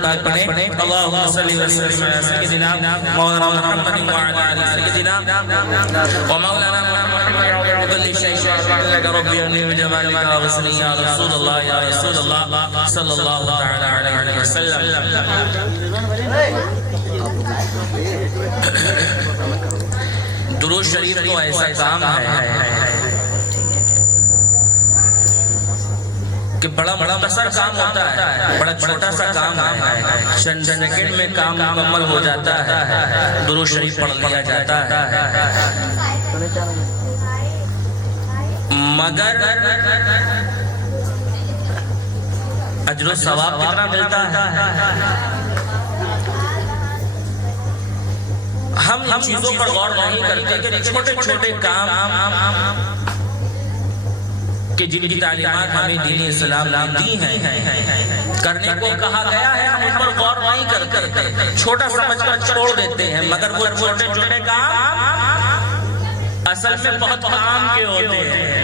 پڑھیں اللہم صلی وسلم علی سیدنا مولانا محمد وعلی آل سیدنا ومولانا محمد وعلی كل شيء لك ربي أني بجمالك أغسني يا رسول الله يا رسول الله صلى الله تعالى عليه وسلم. درود شریف تو ایسا کام ہے کہ بڑا مختصر کام ہوتا ہے، بڑا چھوٹا سا کام ہے، چند سیکنڈ میں کام مکمل ہو جاتا ہے، درود شریف پڑھ لیا جاتا ہے، مگر اجر و ثواب کتنا ملتا ہے؟ ہم ان چیزوں پر غور نہیں کرتے کہ چھوٹے چھوٹے کام کہ جن کی تعلیمات ہمیں دین اسلام نے دی ہیں کرنے کو کہا گیا ہے، ہم ان پر غور نہیں کرتے، چھوٹا سمجھ کر چھوڑ دیتے ہیں، مگر وہ چھوٹے چھوٹے کام اصل میں بہت کام کے ہوتے ہیں.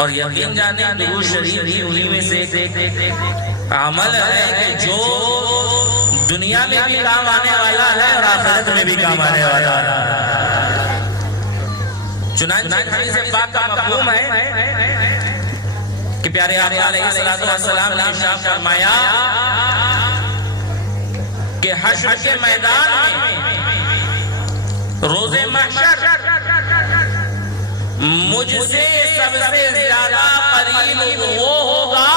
اور یقین جانے درود شریف بھی انہی میں سے عمل ہے کہ جو دنیا میں بھی کام آنے والا ہے اور آخرت میں بھی کام آنے والا ہے. چنانچہ حدیث پاک کا مفہوم ہے کہ پیارے آقا علیہ السلام نے ارشاد فرمایا کہ حشر کے میدان میں روز محشر مجھ سے سب سے زیادہ قریب وہ ہوگا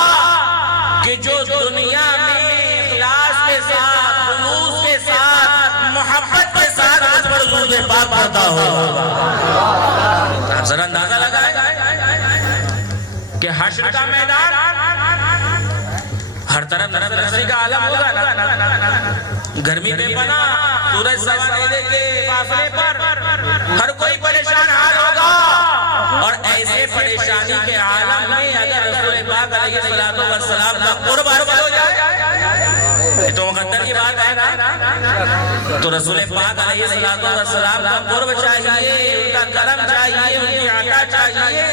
کہ جو دنیا میں اخلاص کے ساتھ خلوص کے ساتھ محبت کے ساتھ مجھ پر درود پاک پڑھتا ہوگا. آپ ذرا اندازہ لگائیں کہ حشر کا میدان ہر طرف نفسی کا عالم ہوگا، گرمی میں بنا سورج سوارے کے فاصلے پر ہر کوئی پریشان حال ہوگا، اور ایسے پریشانی کے عالم میں اگر رسول پاک علیہ السلام کا قرب حاصل ہو جائے تو مقدر کی بات ہے نا، تو رسول پاک علیہ السلام کا قرب چاہیے، ان کا کرم چاہیے، ان کی عطا چاہیے،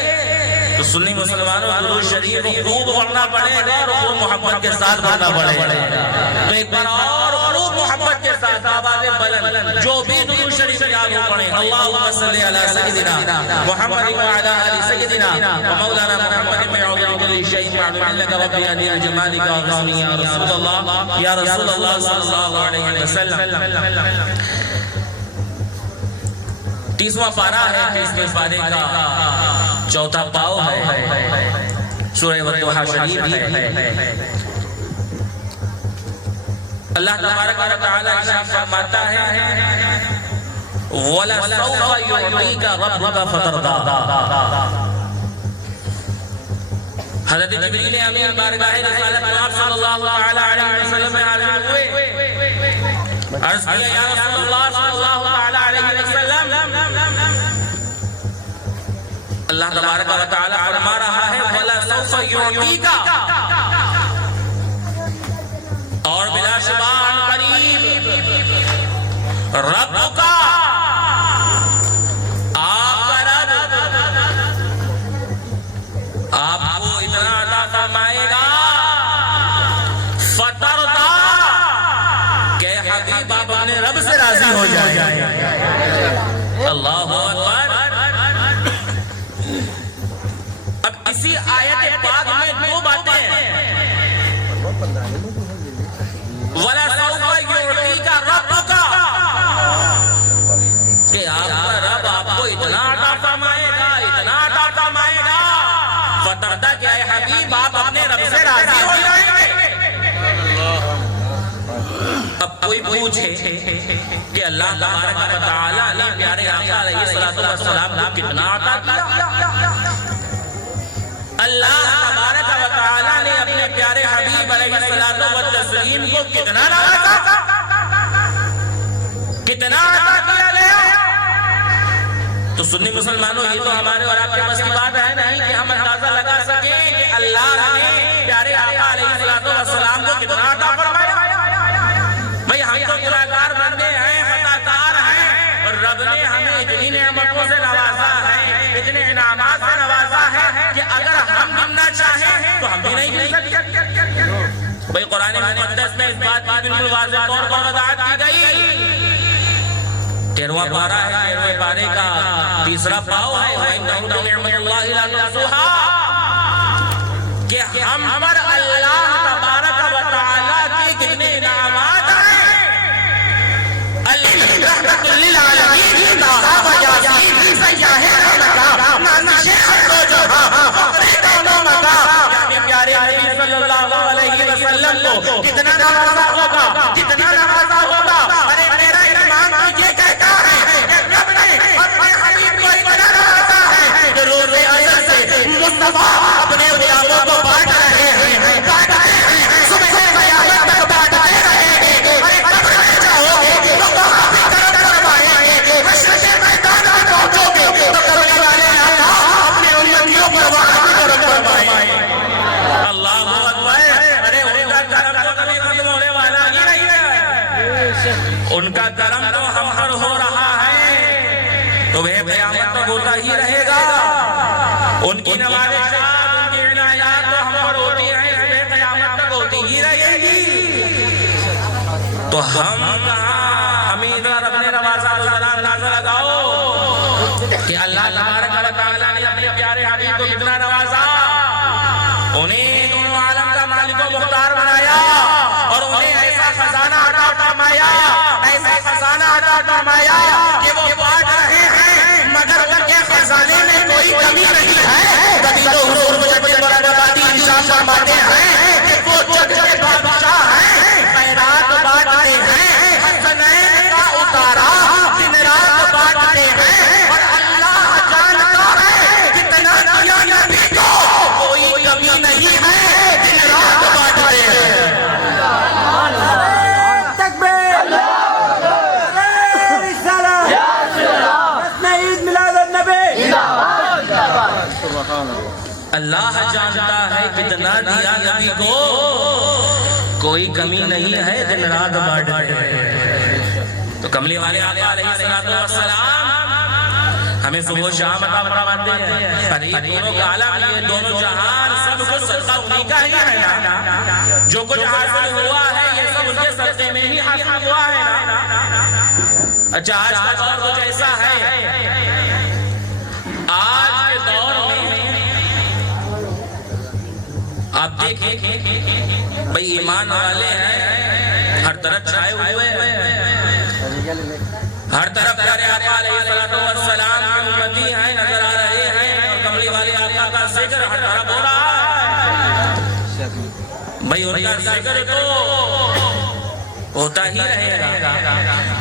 تو سنی مسلمانوں درود شریف خوب پڑھنا پڑے گا اور خوب محبت کے ساتھ پڑھنا پڑے گا. تو ایک بار اور خوب محبت کے ساتھ آواز بلند جو بھی درود شریف یاد ہو پڑھیں اللہم صلی علی سیدنا محمد وعلی آل سیدنا ومولانا محمد وعلی كل شيء معلوم لك ربي أني جمالك أغسني يا رسول الله يا رسول الله صلی اللہ علیہ وسلم. 30واں پارہ ہے، 30ویں پارے کا چوتھا پاؤ ہے، سورہ وضحا شریف ہے. اللہ تبارک و تعالی ارشاد فرماتا ہے وَلَسَوْفَ يُعْطِيكَ رَبُّكَ فَتَرْضَىٰ. حضرت جبریل امین بارگاہ رسالت آپ صلی اللہ علیہ وسلم میں حاضر ہوئے، عرض کیا یا رسول اللہ صلی اللہ علیہ وسلم، اللہ تبارک و تعالی فرما رہا ہے وَلَسَوْفَ يُعْطِيكَ، اور بلا شبہ قریب رب کا آپ کو اتنا عطا فرمائے گا فترضا کہ حبیب آپ اپنے رب سے راضی ہو جائے. اللہ اکبر. اب اسی آیت پاک میں دو باتیں ہیں، وَلَسَوْفَ يُعْطِيكَ رَبُّكَ کہ آپ کا رب آپ کو اتنا عطا فرمائے گا، اتنا عطا فرمائے گا فترضا کہ اے حبیب آپ اپنے رب سے راضی ہو جائیں گے. اب کوئی پوچھے کہ اللہ تبارک و تعالی نے پیارے آقا علیہ السلام کو کتنا عطا کیا؟ اللہ تبارک و تعالی نے اپنے پیارے حبیب علیہ السلام کو کتنا نوازا، کتنا عطا کیا گیا. تو سنی مسلمانوں یہ تو ہمارے اور آپ کے بس کی بات ہے نہیں کہ ہم اندازہ لگا سکیں کہ اللہ نے پیارے آقا علیہ السلام کو کتنا عطا فرمایا. بھئی ہم تو گناہگار بندے ہیں، خطاکار ہیں، اور رب نے ہمیں اتنی نعمتوں سے نوازا ہے، اتنے انعامات سے نوازا ہے کہ اگر ہم گننا چاہیں تو ہم بھی نہیں گن سکتے. بھئی قرآن مقدس میں اس بات کی بالکل واضح طور پر وضاحت کی گئی 13واں پارہ ہے 13ویں پارے کا 3 پاؤ ہے وَإِنَّهُ لَنِعْمَةُ اللَّهِ لَا تُحْصُوهَا کہ ہم پر اللہ تبارک و تعالیٰ کی کتنے انعامات ہیں رحمت للعالمین صاحب یاسین سیاہ رحمتہ نازش خط و جہاں فقر دونوں مگا یعنی پیارے نبی صلی اللہ علیہ وسلم کو کتنا نوازا ہوگا کتنا نوازا ہوگا ارے میرا ایمان تو یہ کہتا ہے کہ رب نے اپنے حبیب کو اتنا نوازا ہے کہ روز اثر سے مصطفیٰ اپنے غلاموں کو بانٹ رہے ہیں صبح سے قیامت تک بانٹتے رہے ہیں ارے قبر میں جاؤ گے تو وہاں بھی کرم کروائیں گے حشر کے میدان میں پہنچو گے تو کرنے والے اللہ اپنے امتیوں پر وہاں بھی کرم کروائیں گے اللہ اکبر ارے ان کا کرم تو کبھی ختم ہونے والا ہی نہیں ہے ان کا کرم تو ہم پر ہو رہا ہے تو وہ قیامت تک ہوتا ہی رہے گا ان کی نوازشات ان کی عنایات تو ہم پر ہوتی ہیں وہ قیامت تک ہوتی ہی رہے گی تو ہم کہاں ہمیں ادھر اپنے نوازہ سلام نازل لگاؤ کہ اللہ تبارک و تعالیٰ نے اپنے پیارے حبیب کو کتنا نوازا انہیں دونوں عالم کا مالک و مختار بنایا اور انہیں ایسا خزانہ عطا فرمایا ایسا خزانہ عطا فرمایا کہ وہ بانٹ رہے ہیں مگر ان کے خزانے میں کوئی کمی نہیں ہے کبھی تو حضور مجدد برکاتی ارشاد فرماتے ہیں کہ وہ جج کے بادشاہ ہیں خیرات بانٹتے ہیں حسنین کا اتارا دن رات بانٹتے ہیں اور اللہ جانتا ہے کتنا دیا نبی کو کوئی کمی نہیں ہے دن رات بانٹتے ہیں تکبیر رسالہ حسن عید میلاد النبی اللہ جانتا ہے کتنا دیا نبی کو کوئی کمی نہیں ہے دن رات بانٹتے ہیں تو کملی والے آقا علیہ السلام ہمیں صبح و شام عطا فرماتے ہیں پر یہ دونوں کا عالم یہ دونوں جہان سب کچھ صدقہ انہی کا ہی ہے نا جو کچھ حاصل ہوا ہے یہ سب ان کے صدقے میں ہی حاصل ہوا ہے نا اچھا آج کا دور کچھ ایسا ہے آج کے دور میں آپ دیکھیں بھئی ایمان والے ہیں ہر طرف چھائے ہوئے ہیں ہر طرف پیارے آقا علیہ السلام کی امتی ہیں نظر آ رہے ہیں اور کملی والے آقا کا ذکر ہر طرف ہو رہا ہے بھئی ان کا ذکر تو ہوتا ہی رہے گا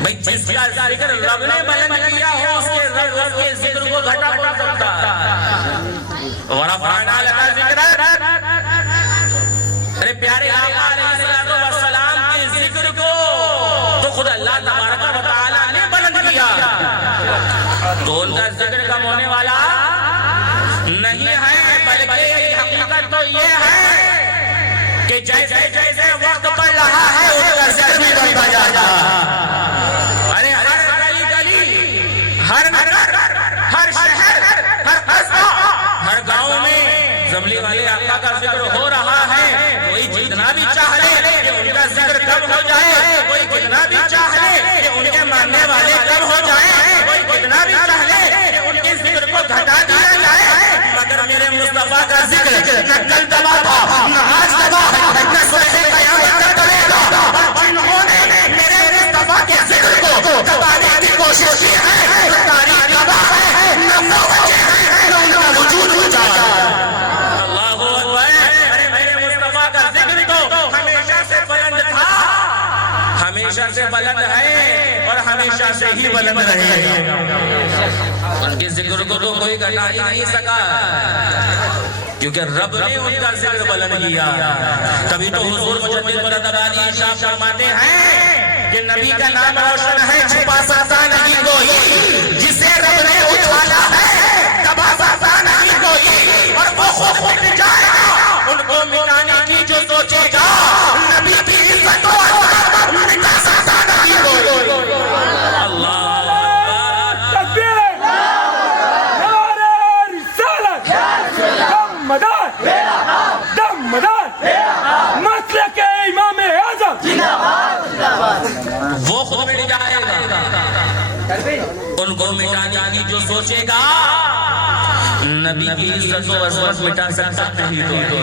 بھئی جس کا ذکر رب نے بلند کیا ہو اس کے ذکر کو گھٹا پڑ سکتا ہے ورفعنا لک ذکرک ارے پیارے آقا علیہ السلام کے ذکر کو تو خود اللہ تبارک و تعالیٰ نے بلند کیا تو ان کا ذکر کم ہونے والا نہیں ہے بلکہ حقیقت تو یہ ہے کہ جیسے جیسے وقت پڑ رہا ہے ان کا ذکر بھی بڑھتا جاتا ارے ہر گلی گلی ہر نگر ہر شہر ہر قصبہ ہر گاؤں میں زملی والے آقا کا ذکر ہو رہا ہے کوئی جتنا بھی چاہ لے کہ ان کا ذکر کم ہو جائے کوئی جتنا بھی چاہ لے کہ ان کے ماننے والے کم ہو جائیں کوئی جتنا بھی چاہ لے کہ ان کے ذکر کو گھٹا دیا جائے مگر میرے مصطفیٰ کا ذکر نہ کل دبا تھا نہ آج دبا ہے نہ صبح قیامت تک دبے گا اور جنہوں نے میرے مصطفیٰ کے ذکر کو دبانے کی کوشش کی ہے وہ تاریخ دبا ہے نہ وہ بچے ہیں نہ ان کا وجود ہو جائے ہمیشہ سے بلند ہے اور ہمیشہ سے ہی بلند رہے ان کے ذکر کو تو کوئی گھٹا ہی نہیں سکا کیونکہ رب نے ان کا ذکر بلند کیا تبھی تو حضور مجدد برادرانی ارشاد فرماتے ہیں کہ نبی کا نام روشن ہے چھپا سکتا نہیں کوئی جسے رب نے اٹھایا ہے دبا سکتا نہیں کوئی اور وہ خود مٹ جائے گا ان کو مٹانے کی جو سوچے گا نبی کی عزت و مٹا سکتا نہیں کوئی اللہ تکبیر نعرہ رسالت دم مدار مسلک نے کہا نبی کی عزت و عظمت مٹا سکتا نہیں تو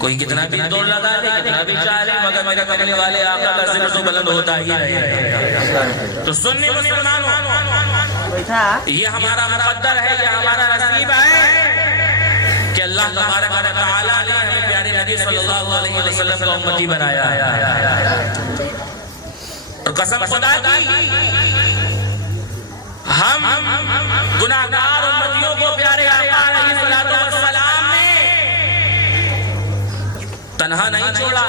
کوئی کتنا بھی دور لگا دے کتنا بھی چاہے مگر میرے کمرے والے آقا کا ذکر تو بلند ہوتا ہی رہے. تو سنی مسلمانوں یہ ہمارا مقدر ہے یہ ہمارا نصیب ہے کہ اللہ تبارک و تعالیٰ نے ہمیں پیارے نبی صلی اللہ علیہ وسلم کا امتی بنایا ہے. اور قسم خدا کی ہم گناہگار امتیوں کو پیارے آقا علیہ السلام نے تنہا نہیں چھوڑا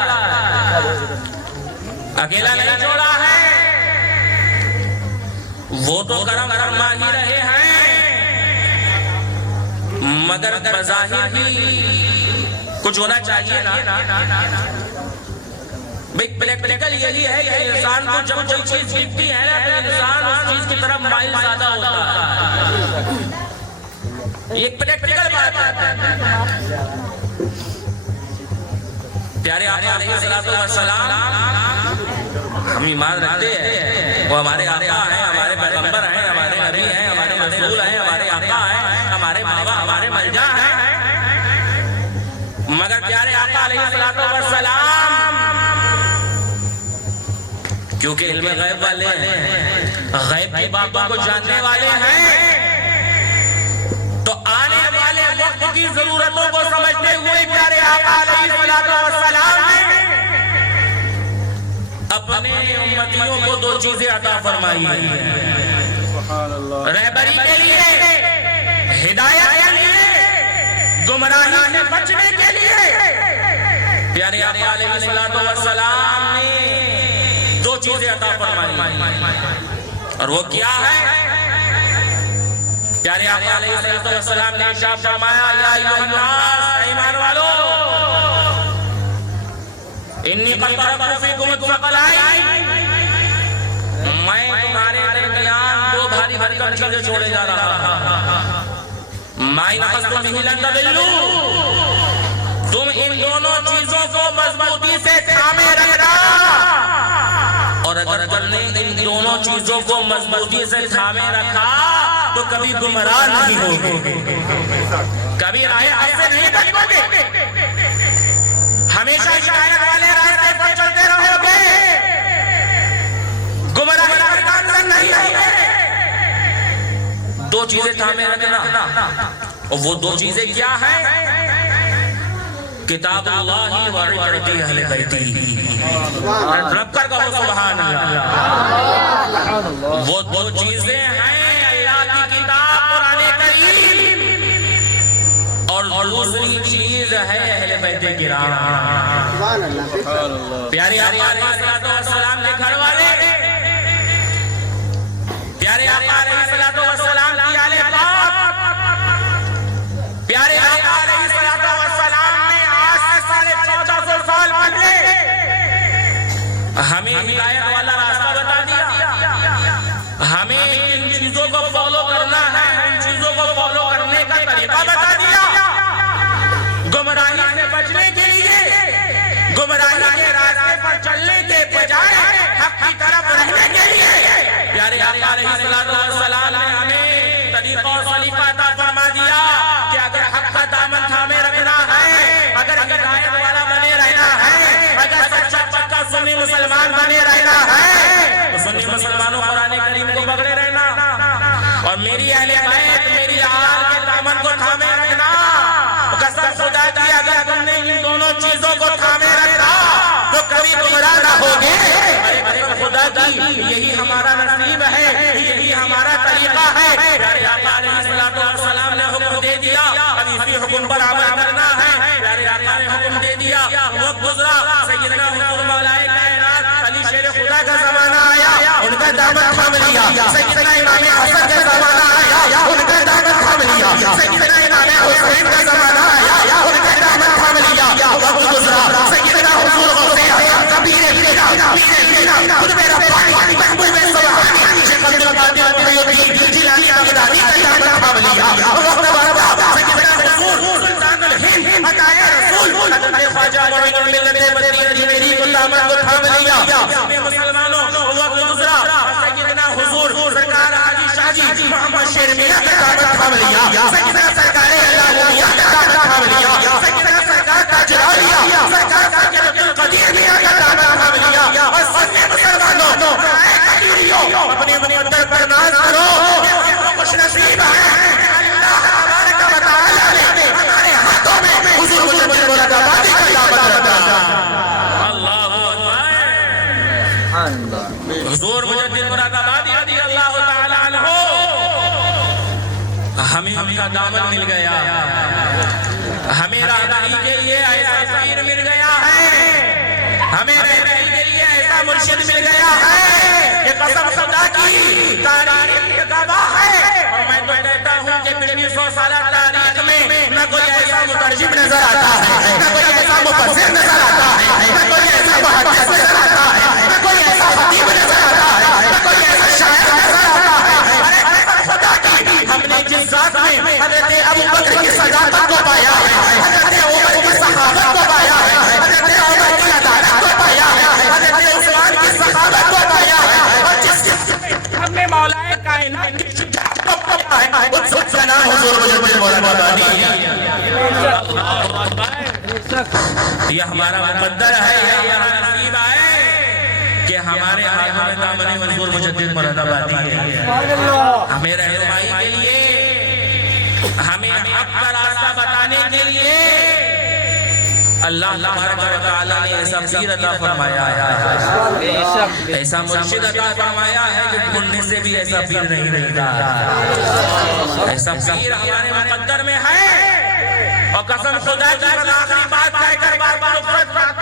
اکیلا نہیں چھوڑا ہے. وہ تو کرم فرما ہی رہے ہیں مگر بظاہر بھی کچھ ہونا چاہیے نا. پریکٹیکل یہی ہے کہ انسان کو جب کوئی چیز دکھتی ہے نا تو انسان اس چیز کی طرف مائل زیادہ ہوتا ہے. یہ پریکٹیکل بات ہے. پیارے آقا علیہ السلام ہم ایمان رکھتے ہیں وہ ہمارے آقا ہیں ہمارے پیغمبر ہیں ہمارے نبی ہیں ہمارے رسول ہیں ہمارے آقا ہیں ہمارے بابا ہمارے ملجا ہیں. مگر پیارے آقا علیہ السلام کیونکہ علم غیب والے ہیں غیب کی باتوں کو جاننے والے ہیں تو آنے والے وقت کی ضرورتوں کو سمجھتے ہوئے پیارے آقا علیہ السلام نے اپنے امتیوں کو دو چیزیں عطا فرمائی ہیں رہبری کے لیے ہدایت کے لیے گمراہی سے بچنے کے لیے. پیارے آقا علیہ السلام نے دو چیزیں عطا فرمائی اور وہ کیا ہے؟ پیارے آقا علیہ السلام نے ارشاد فرمایا یا ایھا الناس ایمان والو انی قد ترکت فیکم الثقلین میں تمہارے درمیان دو بھاری بھرکم چیزیں چھوڑے جا رہا ما ان اخذتم به لن تضلوا تم ان دونوں چیزوں کو مضبوطی سے تھامے رکھنا اور اگر تم نے ان دونوں چیزوں کو مضبوطی سے تھامے رکھا تو کبھی گمراہ نہیں ہوگے کبھی راہ حق سے نہیں بچو گے ہمیشہ ہدایت والے راستے پر چلتے رہو گے گمراہی کا گامزن نہیں ہوگے. دو چیزیں تھامے رکھنا اور وہ دو چیزیں کیا ہیں؟ کتاب اللہ و عترتی اہل بیتی رب کر کہو سبحان اللہ. وہ دو چیزیں ہیں اللہ کی کتاب قرآن کریم اور دوسری چیز ہے اہل بیت کرام. پیارے آقا علیہ السلام کے گھر والے پیارے آقا علیہ السلام کی آل پاک پیارے آقا علیہ السلام نے آج سے 1450 سال پہلے ہمیں ہدایت والا راستہ بتا دیا. ہمیں ان چیزوں کو فالو کرنا ہے ان چیزوں کو فالو کرنے کا طریقہ بتا دیا. گمراہی سے بچنے کے لیے گمراہی کے راستے پر چلنے کے بجائے حق کی طرف رہنے کے لیے پیارے آقا علیہ السلام نے ہمیں طریقہ اور سلیقہ عطا فرما دیا کہ اگر حق کا دامن تھامے رکھنا ہے اگر ہدایت والا بنے رہنا ہے اگر سچا پکا سنی مسلمان بنے رہنا ہے تو سنی مسلمانوں قرآن کریم کو پکڑے رہنا اور میری اہل بیت میری آل کے دامن کو تھامے رکھنا. قسم خدا کی اگر تم نے ان دونوں چیزوں کو تھامے رکھا تو کبھی گمراہ نہ ہوگے. قسم خدا کی یہی ہمارا نصیب ہے یہی ہمارا طریقہ ہے. پیارے آقا علیہ السلام نے حکم دے دیا اب اسی حکم پر عمل کرنا ہے. پیارے آقا نے حکم دے دیا وقت گزرا سیدنا حضور مولا کائنات علی شیر خدا کا زمانہ آیا ان کا دامن تھام لیا. سیدنا امام حسن کا زمانہ آیا ان کا دامن تھام لیا. سیدنا امام حسین کا زمانہ آیا ان کا دامن تھام لیا. وقت گزرا سیدنا حضور غوث اعظم کبیر پیرا خود میرا پاک محبوب سبحانی شیخ عبد القادر محی الدین جیلانی بغدادی کا دامن تھام لیا. وقت بعد سیدنا حضور سلطان الہند عطائے رسول حضرت خواجہ معین الملت مدینہ میری کو دامن کو تھام لیا. مسلمانوں وقت گزرا سیدنا حضور سرکار حاجی شاہ جی محمد شیر میاں کا دامن تھام لیا، سیدنا سرکار اللہ میاں کا دامن تھام لیا، سیدنا سرکار تاج العالیہ سرکار تاج القدیر میاں کا دامن تھام لیا، اور سب مسلمانوں اپنی مقدر پر ناز کرو، خوش نصیب ہیں اللہ تبارک و تعالی نے ہمارے ہاتھوں میں حضور مجدد مراد آبادی کا دامن رکھا۔ اللہ اکبر، حضور مجدد مراد آبادی رضی اللہ تعالی عنہ، ہمیں ان کا دامن مل گیا، ہمیں راہبری کے لیے ایسا پیر مل گیا ہے، ہمیں رہبری کے لیے ایسا مرشد مل گیا ہے کہ قسم خدا کی تاریخ گواہ ہے، اور میں تو کہتا ہوں کہ پچھلی 100 سالہ تاریخ میں نہ کوئی ایسا مترجم نظر آتا ہے، نہ کوئی ایسا مفسر نظر آتا ہے، نہ کوئی ایسا محدث نظر آتا ہے، نہ کوئی ایسا خطیب نظر آتا ہے، نہ کوئی ایسا شاعر نظر آتا ہے۔ خدا کی ہم نے جس ذات میں حضرت ابوبکر کی صداقت کو پایا ہے، حضرت عمر کی صحابت کو پایا ہے، حضرت عمر کی عدالت کو پایا ہے، حضرت عثمان کی صحابت کو پایا ہے، اور جس ہم نے مولا کائنات کی شجاعت کو پایا ہے، اس کا نام حضور مجدد مراد آبادی ہے۔ یہ ہمارا مقدر ہے، یہ ہمارا نصیب ہے کہ ہمارے ہاتھوں میں دامن حضور مجدد مراد آبادی ہے۔ ہمیں رہنمائی کے لیے، ہمیں حق کا راستہ بتانے کے لیے اللہ تبارک و تعالی نے ایسا پیر عطا فرمایا ہے، ایسا مرشد عطا فرمایا ہے کہ ڈھونڈنے سے بھی ایسا پیر نہیں ملتا، ایسا پیر ہمارے مقدر میں ہے۔ اور قسم خدا کی میں آخری بات کہہ کر بات کو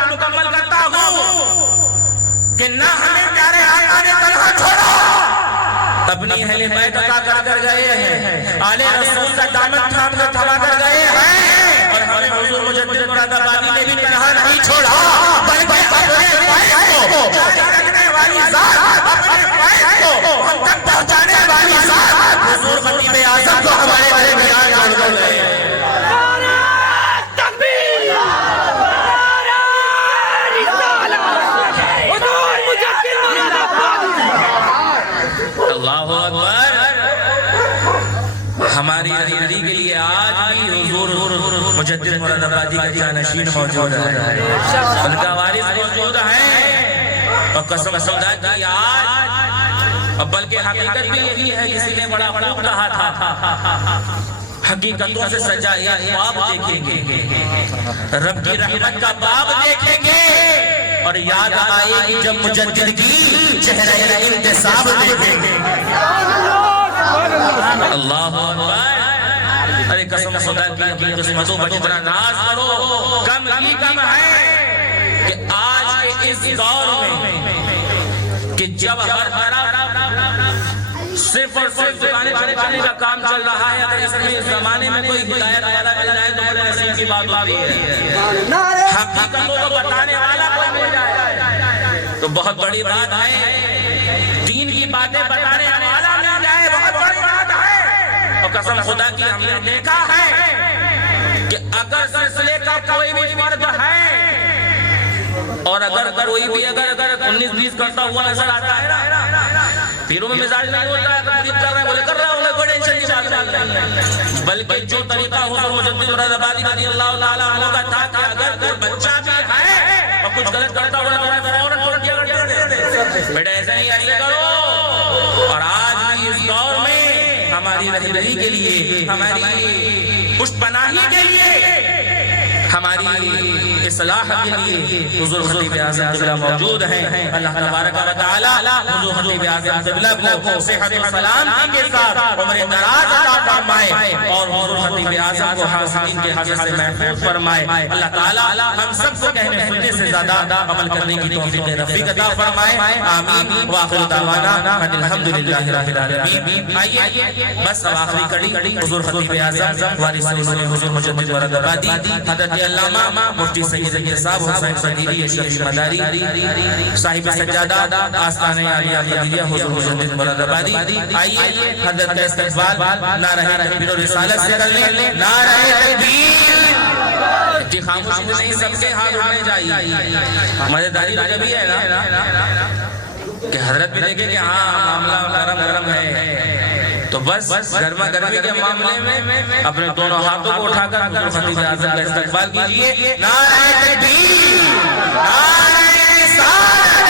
مکمل کرتا ہوں کہ نہ ہمیں پیارے آقا نے تنہا چھوڑا، اپنی اہل بیت عطا کر کر گئے ہیں، آل رسول کا دامن تھما کر گئے ہیں، اور ہمیں حضور مجدد مراد آبادی نے بھی تنہا نہیں چھوڑا، بلکہ اپنے فیض کو جاری رکھنے والی ذات، اپنے فیض کو ہم تک پہنچانے والی ذات حضور خطیب اعظم کو ہمارے درمیان جوڑ لے۔ اللہ اکبر، ہماری رہبری کے لیے آج بھی حضور مجدد مراد آبادی کا جانشین موجود ہے، ان کا وارث موجود ہے، اور قسم خدا کی آج، بلکہ حقیقت بھی یہی ہے، کسی نے بڑا خوب کہا تھا، حقیقتوں سے سجا یہ خواب دیکھیں گے، رب کی رحمت کا باب دیکھیں گے، اور یاد آئے گی جب مجدد کی چہرہ انتصاب دیکھیں گے۔ اللہ اکبر، ارے قسم خدا کی اپنی قسمتوں پر اتنا ناز کرو، کم ہی کم ہے کہ آج کے اس دور میں کہ جب ہر طرف صرف اور صرف دکانے چلانے کا کام چل رہا ہے، اگر اس زمانے میں کوئی ہدایت والا مل جائے تو بڑے نصیب کی بات ہوتی ہے، حقیقتوں کو بتانے والا کوئی مل جائے تو بہت بڑی بات ہے، دین کی باتیں بتانے والا مل جائے بہت بڑی بات ہے۔ اور قسم خدا کی ہم نے دیکھا ہے کہ اگر سلسلے کا کوئی بھی فرد ہے، اور اگر کوئی بھی اگر 19-20 کرتا ہوا نظر آتا ہے، پیروں میں مزاج نہیں ہوتا ہے، مرید کر رہے ہیں بولے کر رہا ہوں، کوئی ٹینشن کی بات نہیں ہے، بلکہ جو طریقہ حضور مجدد مراد آبادی رضی اللہ تعالیٰ عنہ کا تھا کہ اگر کوئی بچہ بھی ہے اور کچھ غلط کرتا ہوا تو فوراً فوراً کیا کرتے بیٹا ایسا نہیں ایسے کرو۔ اور آج بھی اس دور میں ہماری رہبری کے لیے، ہماری پشت پناہی کے لیے، ہماری اصلاح کے لیے حضور خطیب اعظم قبلہ موجود ہیں۔ اللہ تبارک و تعالی حضور خطیب اعظم قبلہ کو صحت و سلامتی کے ساتھ عمر دراز عطا فرمائے، اور حضور خطیب اعظم کو حاسدین کے حسد سے محفوظ فرمائے۔ اللہ تعالی ہم سب کو کہنے سننے سے زیادہ عمل کرنے کی توفیق رفیق عطا فرمائے، آمین۔ وآخر دعوانا ان الحمدللہ رب العالمین۔ آئیے بس اب آخری کڑی حضور خطیب اعظم وارث حضور مجدد مراد آبادی حضرت علامہ مفتی سید صاحب حسین صدیقی اشرفی مداری صاحب سجادہ آستانہ عالیہ قدریہ حضور مجدد مراد آبادی، آئیے حضرت کا استقبال نعرہ تکبیر و رسالت سے کر لیں، نعرہ تکبیر۔ خاموشی نہیں، سب کے ہاتھ اٹھانے چاہیے، مزیداری جب بھی ہے نا کہ حضرت بھی دیکھیں کہ ہاں معاملہ گرم ہے، تو بس گرما گرمی کے معاملے میں اپنے دونوں ہاتھوں کو اٹھا کر حضور خطیب اعظم کا استقبال کیجئے. نعرہ تکبیر، نعرہ رسالت.